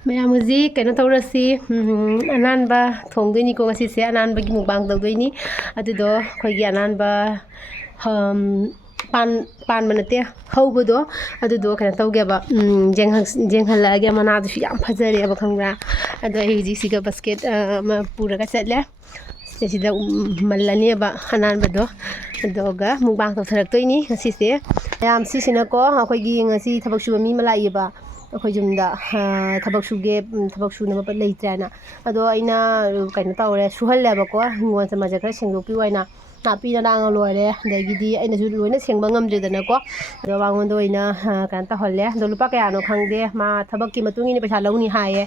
Maya muzik kena taurasi ananba thongdoi ko ngasi se ananba gi mukbang tawdoi ni adudo khoigi ananba pan manate haubodo adudo kena tawge ba jeng halage mana du yam phajare ba khangra ado hiji siga basket ma pura ka chatle sida mallani ba ananba do adoga mukbang tawtharaktoi ni ngasi se yam si sina ko khoigi ngasi thabak shuba mi malai ba अखोई जुमदा थबक सुनब लेट्रेना अदो अइना कइनो तौरे सुहल्लेबको हिंगोन समाज खरा सेंगोपि वाइना नापि नांग लोरे दगिदि अइना जु लोइना सेंगबा ngamdredana ko अदो वांगोंदो अइना कान तहल्ले दो लुपा कयानो खंगदे मा थबक की मतुंगिनि पैसा लौनी हाये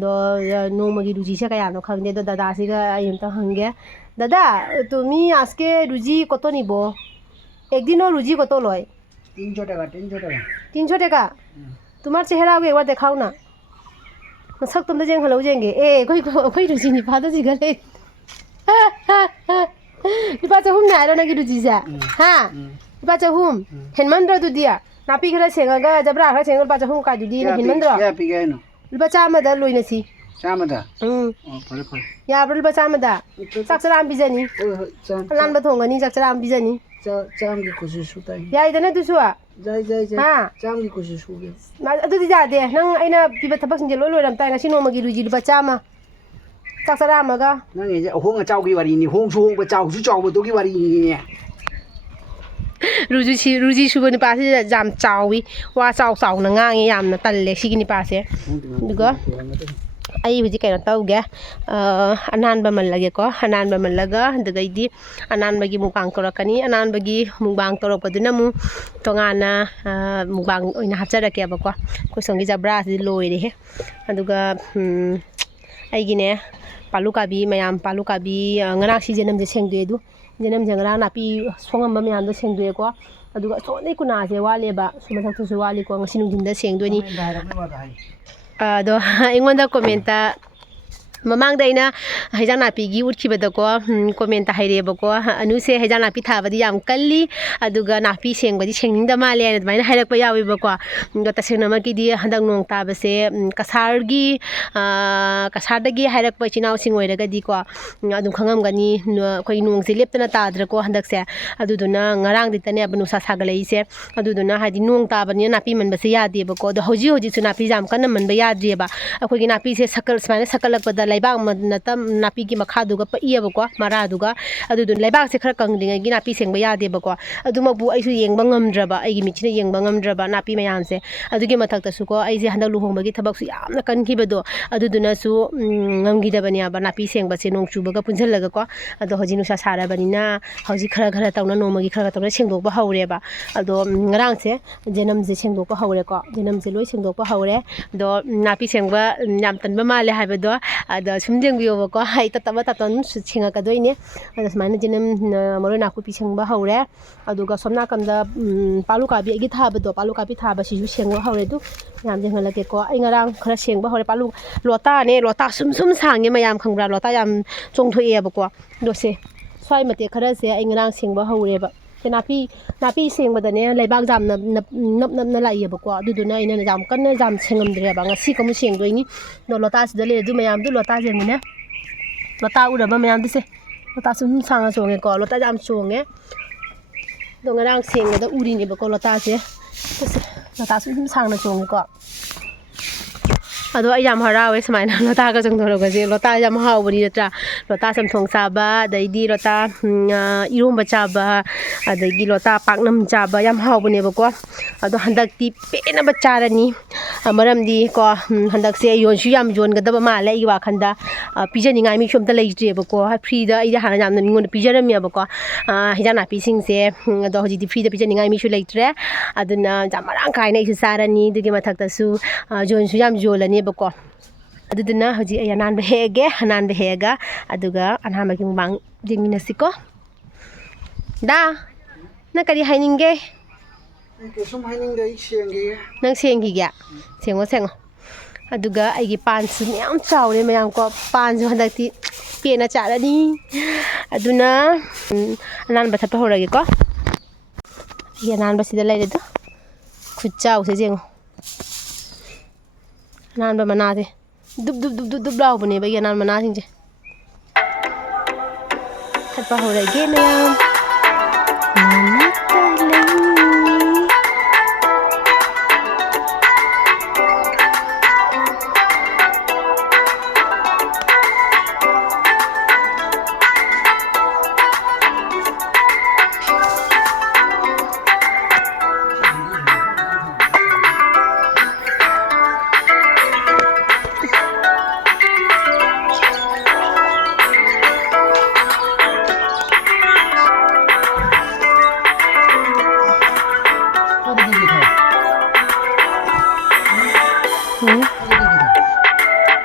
दो नोमगी रुजी से कयानो खंगदे दो दादा सिगा अयंता हंगे दादा तुमी आजके रुजी कतो निबो एक दिनो रुजी कतो लय 300 টাকা 300 টাকা तुम्हारे चेहरा को एक बार दिखाओ ना मसक तुम तो जेंग हलो जेंगे ए कोई रुचि नहीं पाता जी गले निपा चहुम ना आरो ना की रुचि जा हाँ निपा चहुम हेनमंद्र तू दिया नापी खरा सेंगा का जबरा खरा सेंगा पा चहुम का दुदी ना हेनमंद्र क्या पी गए नो निपा चामदा लोई नसी चामदा फरे या पर निपा चामदा सक्सराम बिजनी लान बथोंगनी सक्सराम बिजनी चाम की कोशिश होता है या इधर ना दुसुआ जाय हाँ चाम की कोशिश हो गई अदुदी जादे नंग अइना पिबा थबक सिंजे लोय लोयरम ताय ngasi nomagi ruji lupa chama saksaramaga nang ye hong chau ki wari ni hong su hong ba chau su chau ba to ki wari ni ruji suba ni pa se jam chawi wa chau chau na ngangi yamna talle sigi ni pa se duga ai huji kaina tawge ananba mallage ko ananba mallaga dagaidi ananba gi mukbang torakani ananba gi mukbang torakpaduna mu tongana mukbang oina hapjarake ba ko ko songi jabra si loire he aduga ai gine palukabi mayam palukabi ngara si jenam je sengde du jenam jangara napi songamba mayam do sengde ko aduga sone kuna je wale ba sumathak su wali ko ngasi nungdinda sengdoni do ingonda komenta mamangda ina haijang napi gi utkibada ko komenta haireba ko anu se haijang napi thabadi yam kalli aduga napi sengbadi sengningda male ana maina hairakpa yawi ba ko gata senama ki di handang nong taba se kasardagi hairakpa chinau singoiraga di ko adum khangam gani koi nong se leptana tadra ko handak se aduduna ngarang ditane abnu sa sagalai se aduduna hadi nong taba ni napi man ba se yade ba ko do hoji su napi jam kan man ba yadre ba akoi gi napi se sakal smaina sakalakpada laibak natam napi gi makha duga pa iya ba ko mara duga adudun laibak se khara kangdinga gi napi sengba yade ba ko aduma bu aisu yengba ngamdraba aigi michina yengba ngamdraba napi mayam se adugi mathak ta su ko ai je handak luhongba gi thabak su yamna kankibado aduduna su ngamgi dabani aba napi sengba se nong chuba ga punjalaga ko ado hoji nusa sara banina hoji khara tawna nomagi khara tawna sengdok ba haure ba ado ngarang se jenam je sengdok ba haure ko jenam je loi sengdok ba haure do napi sengba yam tanba male haibado ado sumjeng biyo ba ko hai tataba taton senga ka doine ado smana jenam moro naku pi sengba haure aduga somna kamda paluka bi gi thabado paluka bi thaba siju sengba haure du yam jeng halake ko ai ngarang khara sengba haure palu lota sum sange mayam khangbra lota yam chongthoe ba ko do se swai mate khara se ai ngarang sengba haure ba napi sengbada ne laibak jam na lai ba ko aduduna ina jam kan jam sengamdre ba ngasi kamu sengdoini no lota sida le du mayam du lota jengune lota uraba mayam du se lota sum sanga chonge ko lota jam chonge do ngarang sengda uri ne ba ko lota se lota sum sanga chonge ko ado ayam harawe samaina lota ka jangdoro ga je lota yam hawbani natra lota samthong chaba daidi lota iromba chaba adagi lota paknam chaba yam hawbane ba ko ado handak ti pena ba charani maramdi ko handak se yonsu yam jon ga daba mala I wakhanda pijani ngai mi somta leijre ba ko free da ida hana yam ningon pijarami ba ko hijana pi sing se ado hoji di free da pijani ngai mi su leitre aduna jamarang kai na isu sarani dugi mathak ta su jonsu yam jolani bako aduduna hoji ayanan behege hanan behega aduga anhama ki mubang dingina siko da na kari haininge ke sum haining dai sengi nang sengi ya sengo ꯑꯗꯨꯒ ꯑꯩꯒꯤ ꯄꯥꯟꯁꯨ ꯃꯌꯥꯝ ꯆꯥꯎꯔꯦ ꯃꯌꯥꯝꯀꯣ ꯄꯥꯟꯁꯨ ꯍꯟꯗꯛꯇꯤ ꯄꯦꯟꯅ ꯆꯥꯔꯅꯤ ꯑꯗꯨꯅ ꯑꯅꯥꯟꯕ ꯊꯠꯄ ꯍꯧꯔꯒꯦꯀꯣ ꯑꯩꯒꯤ ꯑꯅꯥꯟꯕꯁꯤꯗ ꯂꯩꯔꯦꯗꯣ ꯈꯨꯠ ꯆꯥꯎꯁꯦ ꯌꯦꯡꯉꯣ ꯑꯅꯥꯟꯕ ꯃꯅꯥꯁꯦ ꯗꯨꯞ ꯗꯨꯞ ꯗꯨꯞ ꯗꯨꯞ ꯗꯨꯞ ꯂꯥꯎꯕꯅꯦꯕ ꯑꯩꯒꯤ ꯑꯅꯥꯟꯕ ꯃꯅꯥꯁꯤꯡꯁꯦ ꯊꯠꯄ ꯍꯧꯔꯒꯦ ꯃꯌꯥꯝ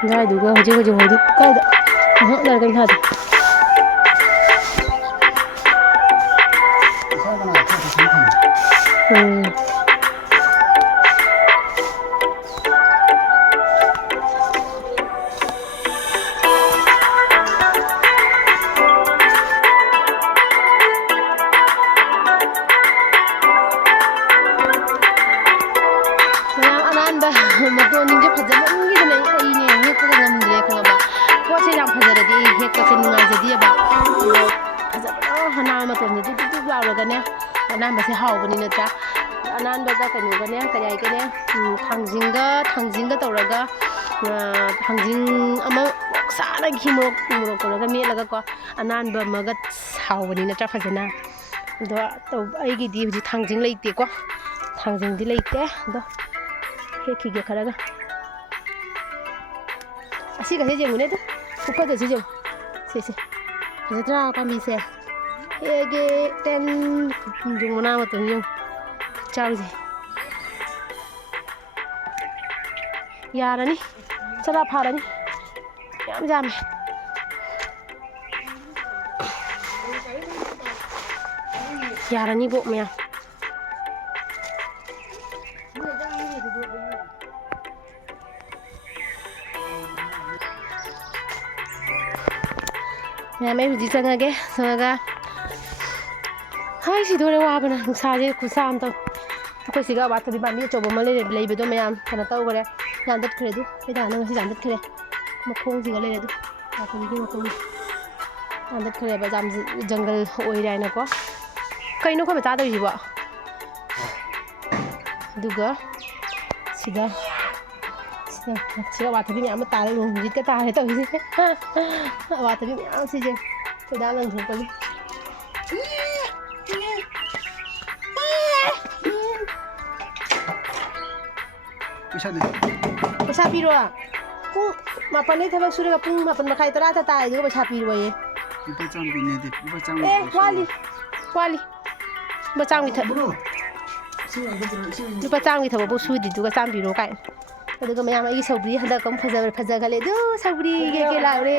ꯉꯥꯏꯗꯨꯒ ꯍꯧꯖꯤꯛ ꯀꯥꯏꯗ ꯂꯥꯏꯔꯤꯛ ꯀꯩꯝ ꯊꯥꯗꯦ ꯃꯇꯣꯟꯁꯤꯡꯁꯦ ꯐꯖꯃꯟꯈꯤꯗꯅ ꯑꯩꯅꯦ ꯍꯦꯛꯄꯒ ꯉꯝꯗ꯭ꯔꯦ ꯈꯪꯉꯕ ꯄꯣꯠꯁꯦ ꯌꯥꯝ ꯐꯖꯔꯗꯤ ꯑꯩ ꯍꯦꯛꯄꯁꯦ ꯅꯨꯡꯉꯥꯏꯖꯗꯦꯕ ꯑꯗꯣ ꯐꯖꯕꯅ ꯍꯅꯥ ꯃꯇꯣꯟꯁꯦ ꯗꯨꯞ ꯗꯨꯞ ꯗꯨꯞ ꯂꯥꯎꯔꯒꯅꯦ ꯑꯅꯥꯟꯕꯁꯦ ꯍꯥꯎꯕꯅꯤ ꯅꯠꯇ꯭ꯔꯥ ꯑꯅꯥꯟꯕꯒ ꯀꯩꯅꯣꯒꯅꯦ ꯀꯔꯤ ꯍꯥꯏꯒꯦꯅꯦ ꯊꯥꯡꯖꯤꯡꯒ ꯇꯧꯔꯒ ꯊꯥꯡꯖꯤꯡ ꯑꯃ ꯁꯥꯅ ꯘꯤ ꯃꯣꯔꯣꯛ ꯇꯧꯔꯒ ꯃꯦꯠꯂꯒꯀꯣ ꯑꯅꯥꯟꯕ ꯑꯃꯒ ꯍꯥꯎꯕꯅꯤ ꯅꯠꯇ꯭ꯔꯥ ꯐꯖꯅ ꯑꯗꯣ ꯑꯩꯒꯤꯗꯤ ꯍꯧꯖꯤꯛ ꯊꯥꯡꯖꯤꯡ ꯂꯩꯇꯦꯀꯣ ꯊꯥꯡꯖꯤꯡꯗꯤ ꯂꯩꯇꯦ ꯑꯗꯣ ꯍꯦꯛꯈꯤꯒꯦ ꯈꯔꯒ ꯑꯁꯤꯒꯁꯦ ꯌꯦꯡꯉꯨꯅꯦ ꯑꯗꯨ ꯎꯞꯄꯗꯁꯨ ꯌꯦꯡꯉꯨ ꯁꯤꯁꯦ ꯐꯖꯗ꯭ꯔꯥ ꯄꯥꯝꯕꯤꯁꯦ ꯍꯦꯛꯑꯒꯦ ꯇꯦꯟ ꯈꯣꯡꯗ꯭ꯔꯨꯝ ꯃꯅꯥ ꯃꯇꯣꯟ ꯌꯦꯡꯉꯨ ꯆꯥꯎꯁꯦ ꯌꯥꯔꯅꯤ ꯆꯔꯥ ꯐꯥꯔꯅꯤ ꯌꯥꯝ ꯌꯥꯝꯃꯦ ꯌꯥꯔꯅꯤꯕꯣ ꯃꯌꯥꯝ ꯃꯌꯥꯝ ꯑꯩ ꯍꯧꯖꯤꯛ ꯆꯪꯉꯒ ꯍꯥꯏ ꯁꯤꯗꯣꯔꯦ ꯋꯥꯕꯅ ꯅꯨꯡꯁꯥꯁꯦ ꯈꯨꯠꯁꯥ ꯑꯃ ꯇꯧ ꯑꯩꯈꯣꯏ ꯁꯤꯒ ꯑꯋꯥꯊꯕꯤ ꯄꯥꯝꯕꯤ ꯑꯆꯧꯕ ꯑꯃ ꯂꯩꯕꯗꯣ ꯃꯌꯥꯝ ꯀꯩꯅꯣ ꯇꯧꯈ꯭ꯔꯦ ꯌꯥꯟꯊꯠꯈ꯭ꯔꯦ ꯑꯗꯨ ꯀꯩꯗꯥꯅ ꯉꯁꯤ ꯌꯥꯟꯊꯠꯈ꯭ꯔꯦ ꯃꯈꯣꯡꯁꯤꯒ ꯂꯩꯔꯦ ꯑꯗꯨ ꯑꯋꯥꯊꯕꯤꯒꯤ ꯃꯈꯣꯡ ꯌꯥꯟꯊꯠꯈ꯭ꯔꯦꯕ ꯌꯥꯝ ꯖꯪꯒꯜ ꯑꯣꯏꯔꯦ ꯍꯥꯏꯅꯀꯣ ꯀꯩꯅꯣ ꯑꯩꯈꯣꯏ ꯃꯆꯥꯗꯧꯔꯤꯁꯤꯕꯣ ꯑꯗꯨꯒ ꯁꯤꯗ ꯑꯋꯥꯊꯕꯤ ꯃꯌꯥꯝ ꯑꯃ ꯇꯥꯔꯦ ꯍꯧꯖꯤꯛꯀ ꯇꯥꯔꯦ ꯇꯧꯔꯤꯁꯦ ꯑꯋꯥꯊꯕꯤ ꯃꯌꯥꯝ ꯁꯤꯁꯦ ꯈꯣꯏꯗꯥ ꯂꯪꯊꯣꯛꯄꯒꯤ ꯄꯩꯁꯥ ꯄꯤꯔꯣ ꯄꯨꯡ 8ꯗꯩ ꯊꯕꯛ ꯁꯨꯔꯒ ꯄꯨꯡ 8 ꯃꯈꯥꯏ 9ꯗ ꯇꯥꯏ ꯑꯗꯨꯒ ꯄꯩꯁꯥ ꯄꯤꯔꯣꯌꯦ ꯂꯨꯄꯥ ꯆꯥꯝꯃ ꯋꯥꯠꯂꯤ ꯂꯨꯄꯥ ꯆꯥꯝꯃꯒꯤ ꯊꯕꯛꯐꯥꯎ ꯁꯨꯗ꯭ꯔꯤꯗꯨꯒ ꯆꯥꯝꯕꯤꯔꯣ ꯀꯥꯏꯅ ꯑꯗꯨꯒ ꯃꯌꯥꯝ ꯑꯩꯒꯤ ꯁꯧꯒ꯭ꯔꯤ ꯍꯟꯗꯛ ꯑꯃꯨꯛ ꯐꯖꯒꯠꯂꯦ ꯑꯗꯨ ꯁꯧꯒ꯭ꯔꯤ ꯀꯩ ꯂꯥꯎꯔꯦ